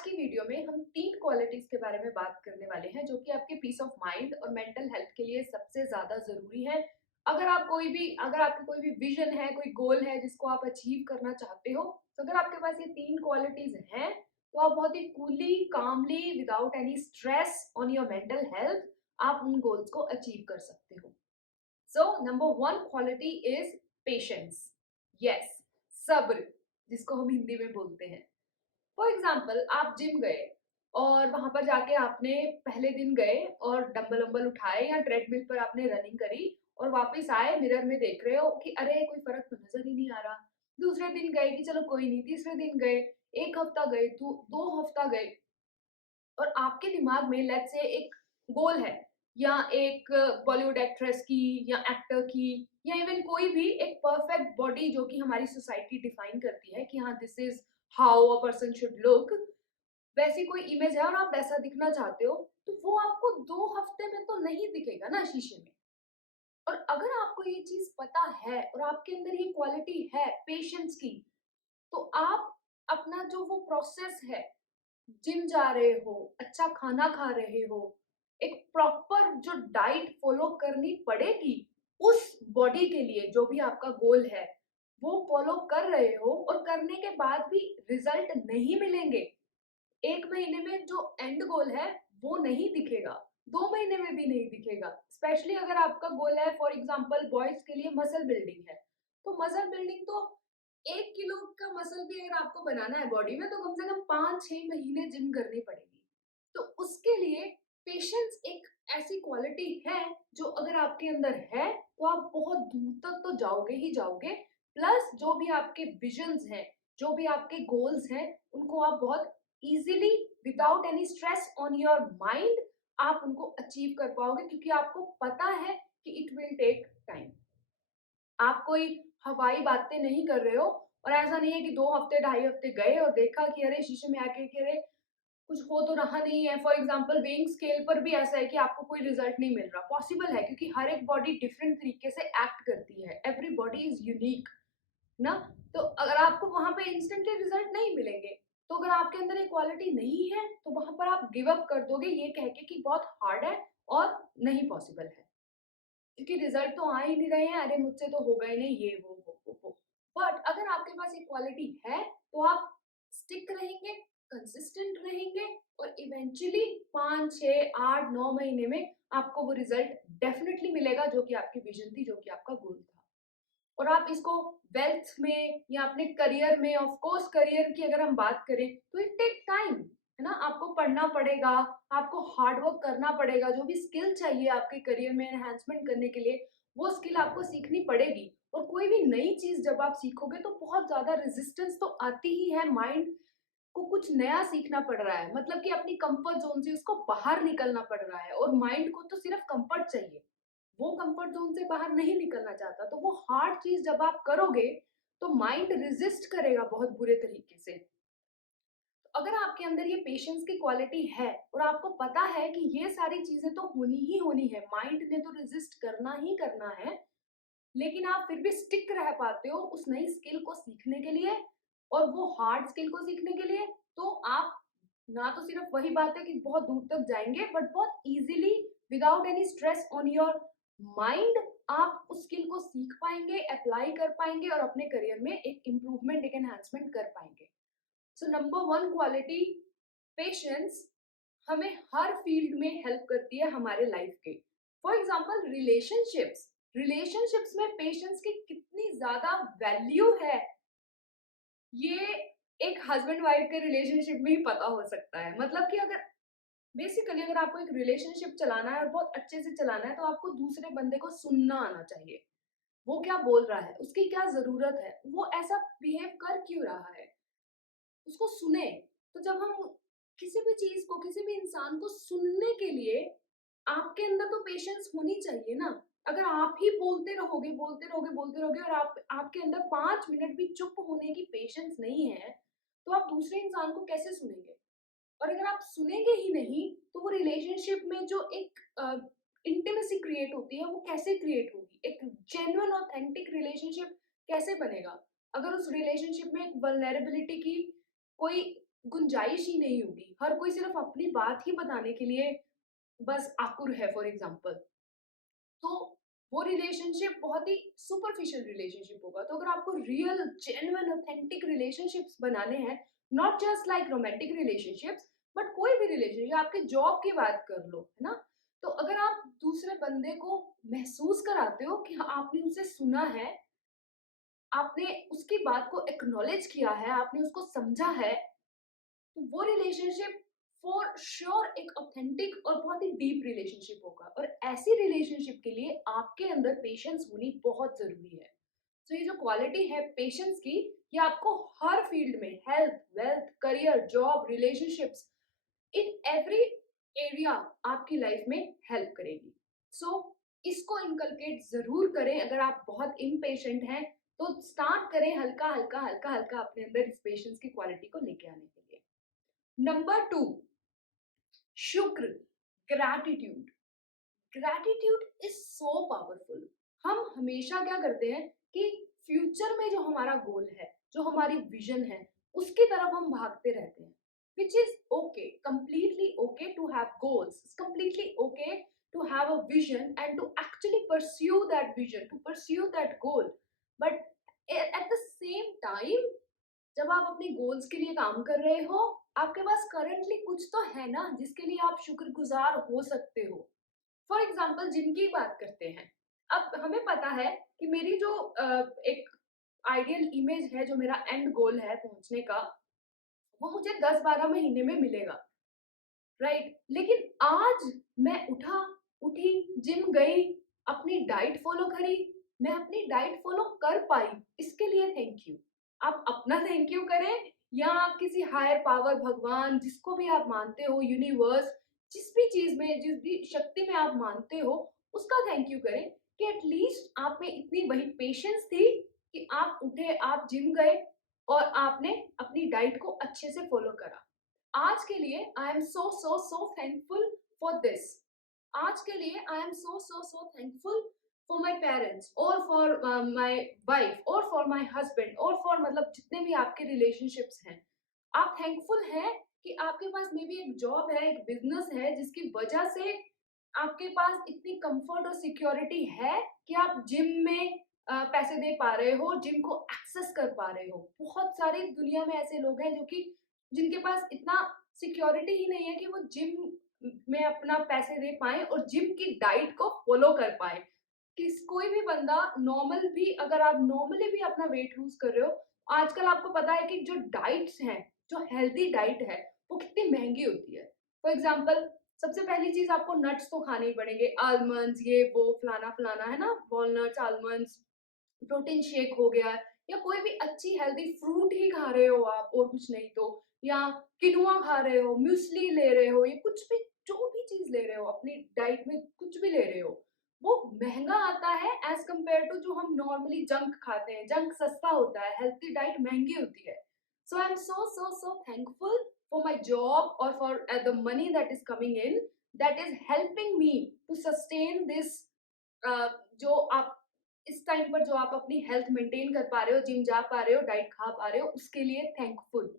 आज की वीडियो में हम 3 क्वालिटीज के बारे में बात करने वाले हैं जो कि आपके पीस ऑफ माइंड और मेंटल हेल्थ के लिए सबसे ज्यादा जरूरी है। अगर आपकी कोई भी विजन है, कोई गोल है जिसको आप अचीव करना चाहते हो, तो अगर आपके पास ये 3 क्वालिटीज हैं तो आप बहुत ही coolly, calmly, without any stress on your mental health आप उन गोल्स को अचीव कर सकते हो। So number 1 quality is patience. Yes, सब्र, जिसको हम हिंदी में बोलते हैं। फॉर एग्जाम्पल, आप जिम गए और वहां पर जाके आपने पहले दिन गए और डंबल वंबल उठाए या ट्रेडमिल पर आपने रनिंग करी और वापस आए, मिरर में देख रहे हो कि अरे कोई फर्क तो नजर ही नहीं आ रहा। दूसरे दिन गए कि चलो कोई नहीं, तीसरे दिन गए, एक हफ्ता गए, 2 हफ्ता गए, और आपके दिमाग में लेट्स से एक गोल है, या एक बॉलीवुड एक्ट्रेस की या एक्टर की, या इवन कोई भी एक परफेक्ट बॉडी जो कि हमारी सोसाइटी डिफाइन करती है कि हाँ, this is how a person should look, वैसी कोई इमेज है और आप वैसा दिखना चाहते हो, तो वो आपको 2 हफ्ते में तो नहीं दिखेगा ना शीशे में। और अगर आपको ये चीज पता है और आपके अंदर ये क्वालिटी है पेशेंस की, तो आप अपना जो वो प्रोसेस है, जिम जा रहे हो, अच्छा खाना खा रहे हो, एक प्रॉपर जो डाइट फॉलो करनी पड़ेगी उस बॉडी के लिए, जो भी आपका गोल है वो फॉलो कर रहे हो, और करने के बाद भी रिजल्ट नहीं मिलेंगे, 1 महीने में जो एंड गोल है वो नहीं दिखेगा, 2 महीने में भी नहीं दिखेगा। स्पेशली अगर आपका गोल है, फॉर एग्जाम्पल बॉयज के लिए मसल बिल्डिंग है, तो मसल बिल्डिंग तो 1 किलो का मसल भी अगर आपको बनाना है बॉडी में, तो कम से कम 5-6 महीने जिम करनी पड़ेगी। तो उसके लिए पेशेंस एक ऐसी क्वालिटी है जो अगर आपके अंदर है तो आप बहुत दूर तक तो जाओगे ही जाओगे। प्लस जो भी आपके विजन्स हैं, जो भी आपके गोल्स हैं, उनको आप बहुत easily, without any stress on your mind, आप उनको अचीव कर पाओगे, क्योंकि आपको पता है कि इट विल टेक टाइम। आप कोई हवाई बातें नहीं कर रहे हो, और ऐसा नहीं है कि 2 हफ्ते 2.5 हफ्ते गए और देखा कि अरे शीशे में आके कि अरे कुछ हो तो रहा नहीं है। फॉर एग्जाम्पल वेइंग स्केल पर भी ऐसा है कि आपको कोई रिजल्ट नहीं मिल रहा। पॉसिबल है क्योंकि हर एक बॉडी डिफरेंट तरीके से एक्ट करती है, एवरी बॉडी इज यूनिक ना। तो अगर आपको वहां पे इंस्टेंटली रिजल्ट नहीं मिलेंगे, तो अगर आपके अंदर ये क्वालिटी नहीं है तो वहां पर आप गिव अप कर दोगे ये कह के कि बहुत हार्ड है और नहीं पॉसिबल है, क्योंकि रिजल्ट तो आ ही नहीं रहे हैं, अरे मुझसे तो होगा ही नहीं, ये वो। बट अगर आपके पास एक क्वालिटी है तो आप स्टिक रहेंगे, कंसिस्टेंट रहेंगे, और इवेंचुअली 5, 6, 8, 9 महीने में आपको वो रिजल्ट डेफिनेटली मिलेगा जो कि आपकी विजन थी, जो कि आपका गोल था। और आप इसको वेल्थ में या अपने करियर में, ऑफ कोर्स करियर की अगर हम बात करें तो इट टेक टाइम, है ना। आपको पढ़ना पड़ेगा, आपको हार्ड वर्क करना पड़ेगा, जो भी स्किल चाहिए आपके करियर में एनहांसमेंट करने के लिए वो स्किल आपको सीखनी पड़ेगी। और कोई भी नई चीज जब आप सीखोगे तो बहुत ज्यादा रेजिस्टेंस तो आती ही है, माइंड को कुछ नया सीखना पड़ रहा है, मतलब कि अपनी कंफर्ट जोन से उसको बाहर निकलना पड़ रहा है, और माइंड को तो सिर्फ कंफर्ट चाहिए, वो कंफर्ट जोन से बाहर नहीं निकलना चाहता। तो वो हार्ड चीज जब आप करोगे तो माइंड रेजिस्ट करेगा बहुत बुरे तरीके से। तो अगर आपके अंदर ये पेशेंस की क्वालिटी है और आपको पता है कि ये सारी चीजें तो होनी ही होनी है, माइंड ने तो रेजिस्ट करना ही करना है, लेकिन आप फिर भी स्टिक रह पाते हो उस नई स्किल को सीखने के लिए और वो हार्ड स्किल को सीखने के लिए, तो आप ना तो सिर्फ वही बात है कि बहुत दूर तक जाएंगे, बट बहुत easily, without any stress on your mind, आप उस स्किल को सीख पाएंगे, अप्लाई कर पाएंगे और अपने करियर में एक इम्प्रूवमेंट, एक एनहांसमेंट कर पाएंगे। सो नंबर 1 क्वालिटी, पेशेंस, हमें हर फील्ड में हेल्प करती है हमारे लाइफ के। फॉर एग्जाम्पल रिलेशनशिप्स में पेशेंस की कितनी ज्यादा वैल्यू है, ये एक हस्बैंड वाइफ के रिलेशनशिप में ही पता हो सकता है। मतलब कि अगर बेसिकली अगर आपको एक रिलेशनशिप चलाना है और बहुत अच्छे से चलाना है, तो आपको दूसरे बंदे को सुनना आना चाहिए। वो क्या बोल रहा है, उसकी क्या जरूरत है, वो ऐसा बिहेव कर क्यों रहा है, उसको सुने। तो जब हम किसी भी चीज को, किसी भी इंसान को सुनने के लिए, आपके अंदर तो पेशेंस होनी चाहिए ना। अगर आप ही बोलते रहोगे, बोलते रहोगे, बोलते रहोगे, और आपके अंदर 5 मिनट भी चुप होने की पेशेंस नहीं है, तो आप दूसरे इंसान को कैसे सुनेंगे। और अगर आप सुनेंगे ही नहीं, तो वो रिलेशनशिप में जो एक इंटीमेसी क्रिएट होती है वो कैसे क्रिएट होगी, एक जेन्युइन ऑथेंटिक रिलेशनशिप कैसे बनेगा, अगर उस रिलेशनशिप में एक वल्नरेबिलिटी की कोई गुंजाइश ही नहीं होगी। हर कोई सिर्फ़ अपनी बात ही बताने के लिए बस आकुर है फॉर एग्ज़ाम्पल। तो वो रिलेशनशिप बहुत ही सुपरफिशियल रिलेशनशिप होगा। तो अगर आपको रियल, जेन्युइन, ऑथेंटिक रिलेशनशिप्स बनाने हैं, not just like romantic relationships, but कोई भी रिलेशनशिप, आपके जॉब की बात कर लो, है ना? तो अगर आप दूसरे बंदे को महसूस कराते हो कि हाँ, आपने उसे सुना है, आपने उसकी बात को एक्नॉलेज किया है, आपने उसको समझा है, तो वो रिलेशनशिप फॉर श्योर एक ऑथेंटिक और बहुत ही डीप रिलेशनशिप होगा। और ऐसी रिलेशनशिप के लिए आपके अंदर पेशेंस होनी बहुत जरूरी है। तो ये जो क्वालिटी है पेशेंस की, ये आपको हर फील्ड में, health, wealth, career, job, relationships, in every area आपकी लाइफ में हेल्प करेगी। सो इसको इनकलकेट जरूर करें। अगर आप बहुत इम्पेशेंट हैं तो स्टार्ट करें हल्का हल्का हल्का हल्का अपने अंदर इस पेशेंस की क्वालिटी को लेके आने के लिए। नंबर टू, शुक्र, gratitude. Gratitude is so powerful. हम हमेशा क्या करते हैं कि फ्यूचर में जो हमारा गोल है, जो हमारी विजन है, उसकी तरफ हम भागते रहते हैं, which is okay, completely okay to have goals, it's completely okay to have a vision and to actually pursue that vision, to pursue that goal. But at the same time, जब आप अपने गोल्स के लिए काम कर रहे हो, आपके पास करंटली कुछ तो है ना जिसके लिए आप शुक्रगुजार हो सकते हो। फॉर एग्जाम्पल जिम की बात करते हैं। अब हमें पता है कि मेरी जो एक आइडियल इमेज है, जो मेरा एंड गोल है पहुंचने का, वो मुझे 10-12 महीने में मिलेगा, राइट? लेकिन आज मैं उठी, जिम गई, अपनी डाइट फॉलो करी, मैं अपनी डाइट फॉलो कर पाई, इसके लिए थैंक यू। आप अपना थैंक यू करें या आप किसी हायर पावर, भगवान, जिसको भी आप मानते हो, यूनिवर्स, जिस भी चीज में, जिस भी शक्ति में आप मानते हो, उसका थैंक यू करें कि एटलीस्ट आप में इतनी वही पेशेंस थी कि आप उठे, आप जिम गए और आपने अपनी डाइट को अच्छे से फॉलो करा। आज के लिए आई am so so so thankful for this. आज के लिए आई am so so so thankful for my parents और फॉर माई वाइफ और फॉर माई हस्बैंड और फॉर, मतलब जितने भी आपके रिलेशनशिप्स हैं, आप थैंकफुल हैं कि आपके पास मे बी एक जॉब है, एक बिजनेस है, जिसकी वजह से आपके पास इतनी कंफर्ट और सिक्योरिटी है कि आप जिम में पैसे दे पा रहे हो, जिम को एक्सेस कर पा रहे हो। बहुत सारी दुनिया में ऐसे लोग हैं जो कि जिनके पास इतना सिक्योरिटी ही नहीं है कि वो जिम में अपना पैसे दे पाएँ और जिम की डाइट को फॉलो कर पाएँ। कोई भी बंदा नॉर्मल भी, अगर आप नॉर्मली भी अपना वेट लूज़ कर रहे हो, आजकल आपको पता है कि जो डाइट्स हैं, जो हेल्दी डाइट है, वो कितनी महँगी होती है। फॉर एग्ज़ाम्पल, सबसे पहली चीज़ आपको नट्स तो खाने ही पड़ेंगे, आलमंड्स, ये वो फलाना-फलाना, है ना? वॉलनट्स, आलमंड्स, प्रोटीन शेक हो गया, या कोई भी अच्छी हेल्दी फ्रूट ही खा रहे हो आप और कुछ नहीं तो, या किनुआ खा रहे हो, म्यूस्ली ले रहे हो, ये कुछ भी, जो भी चीज ले रहे हो अपनी डाइट में, कुछ भी ले रहे हो, वो महंगा आता है एज कम्पेयर टू जो हम नॉर्मली जंक खाते हैं। जंक सस्ता होता है, हेल्थी डाइट महंगी होती है। So I am so so so thankful for my job और for the money that is coming in, that is helping me to sustain this. जो आप इस टाइम पर जो आप अपनी हेल्थ मेंटेन कर पा रहे हो, जिम जा पा रहे हो, डाइट खा पा रहे हो, उसके लिए थैंकफुल।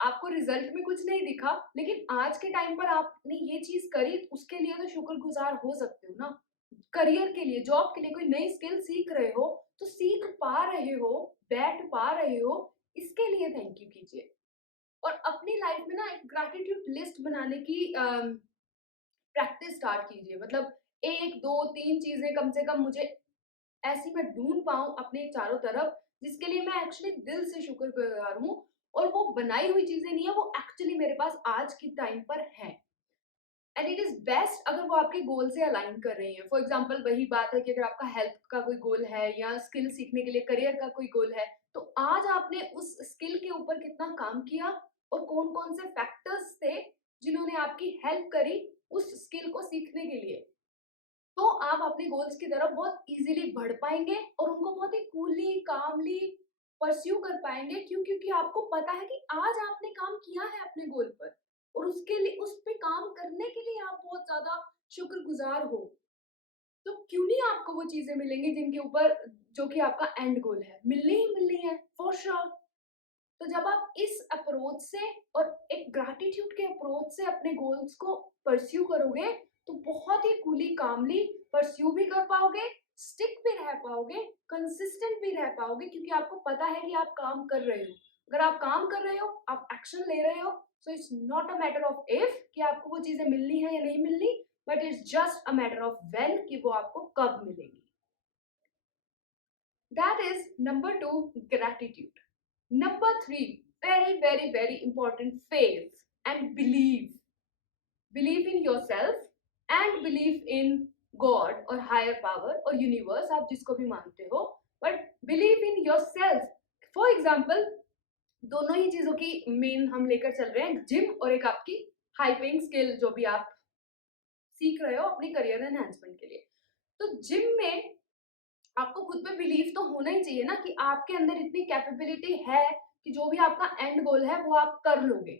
आपको रिजल्ट में कुछ नहीं दिखा, लेकिन आज के टाइम पर आपने ये चीज करी, उसके लिए तो शुक्रगुजार हो सकते हो ना। करियर के लिए, जॉब के लिए कोई नई स्किल सीख रहे हो, तो सीख पा रहे हो, बैठ पा रहे हो, इसके लिए थैंक यू कीजिए। और अपनी लाइफ में ना एक ग्रैटिट्यूड लिस्ट बनाने की प्रैक्टिस स्टार्ट कीजिए। मतलब 1, 2, 3 चीजें कम से कम मुझे ऐसी मैं ढूँढ पाऊँ अपने चारों तरफ, जिसके लिए मैं एक्चुअली दिल से शुक्रगुज़ार हूँ, और वो बनाई हुई चीज़ें नहीं है, वो एक्चुअली मेरे पास आज के टाइम पर हैं। एंड इट इज़ बेस्ट अगर वो आपके गोल से अलाइन कर रही हैं। फॉर एग्ज़ाम्पल वही बात है कि अगर आपका हेल्थ का कोई गोल है या स्किल सीखने के लिए करियर का कोई गोल है, तो आज आपने उस स्किल के ऊपर कितना काम किया और कौन-कौन से फैक्टर्स थे जिन्होंने आपकी हेल्प करी उस स्किल को सीखने के लिए। तो आप अपने गोल्स की तरफ बहुत इजीली बढ़ पाएँगे और उनको बहुत ही कूली, कामली परस्यू कर पाएँगे। क्यों? क्योंकि आपको पता है कि आज आपने काम किया है अपने गोल पर, और उसके लिए, उस पे काम करने के लिए आप बहुत ज़्यादा शुक्रगुज़ार हो। तो क्यों नहीं आपको वो चीज़ें मिलेंगी जिनके ऊपर, जो कि आपका एंड गोल है, मिलनी ही मिलनी है फॉर श्योर। तो जब आप इस अप्रोच से और एक ग्रैटिट्यूड के अप्रोच से अपने गोल्स को परस्यू करोगे, तो बहुत ही कूली कामली परस्यू भी कर पाओगे, स्टिक भी रह पाओगे, कंसिस्टेंट भी रह पाओगे, क्योंकि आपको पता है कि आप काम कर रहे हो। अगर आप काम कर रहे हो, आप एक्शन ले रहे हो, so it's not a matter of if कि आपको वो चीजें मिलनी है या नहीं मिलनी, but it's just a matter of when कि वो आपको कब मिलेगी। That is number 2, gratitude. Number 3, very very very important, faith and believe in yourself and believe in God और higher power और universe, आप जिसको भी मानते हो, but believe in yourself. For example, दोनों ही चीजों की मेन हम लेकर चल रहे हैं, जिम और एक आपकी हाई पेइंग स्किल जो भी आप सीख रहे हो अपनी करियर एनहांसमेंट के लिए। तो जिम में आपको खुद पे बिलीव तो होना ही चाहिए ना कि आपके अंदर इतनी कैपेबिलिटी है कि जो भी आपका एंड गोल है वो आप कर लोगे।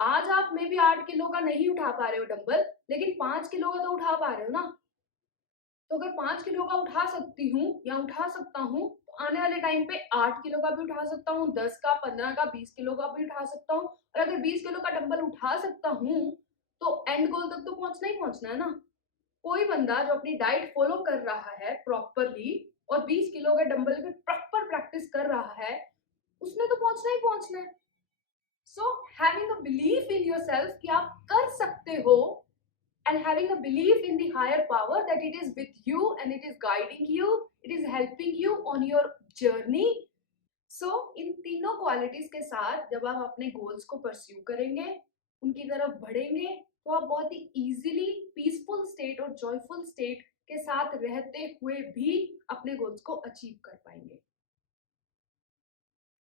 आज आप मे बी 8 किलो का नहीं उठा पा रहे हो डंबल, लेकिन 5 किलो का तो उठा पा रहे हो ना। तो अगर 5 किलो का उठा सकती हूँ या उठा सकता हूँ, तो आने वाले टाइम पे 8 किलो का भी उठा सकता हूँ, 10 का, 15 का, 20 किलो का भी उठा सकता हूँ। और अगर 20 किलो का डंबल उठा सकता हूँ, तो एंड गोल तक तो पहुंचना ही पहुंचना है ना। कोई बंदा जो अपनी डाइट फॉलो कर रहा है प्रॉपरली और 20 किलो के डंबल पे प्रॉपर प्रैक्टिस कर रहा है, उसने तो पहुंचना ही पहुंचना है। So having a belief in yourself कि आप कर सकते हो, and having a belief in the higher power that it is with you and it is guiding you, it is helping you on your journey. So इन तीनों qualities के साथ जब आप अपने गोल्स को परस्यू करेंगे, उनकी तरफ बढ़ेंगे, तो आप बहुत ही इजीली पीसफुल स्टेट और जॉयफुल स्टेट के साथ रहते हुए भी अपने गोल्स को अचीव कर पाएंगे।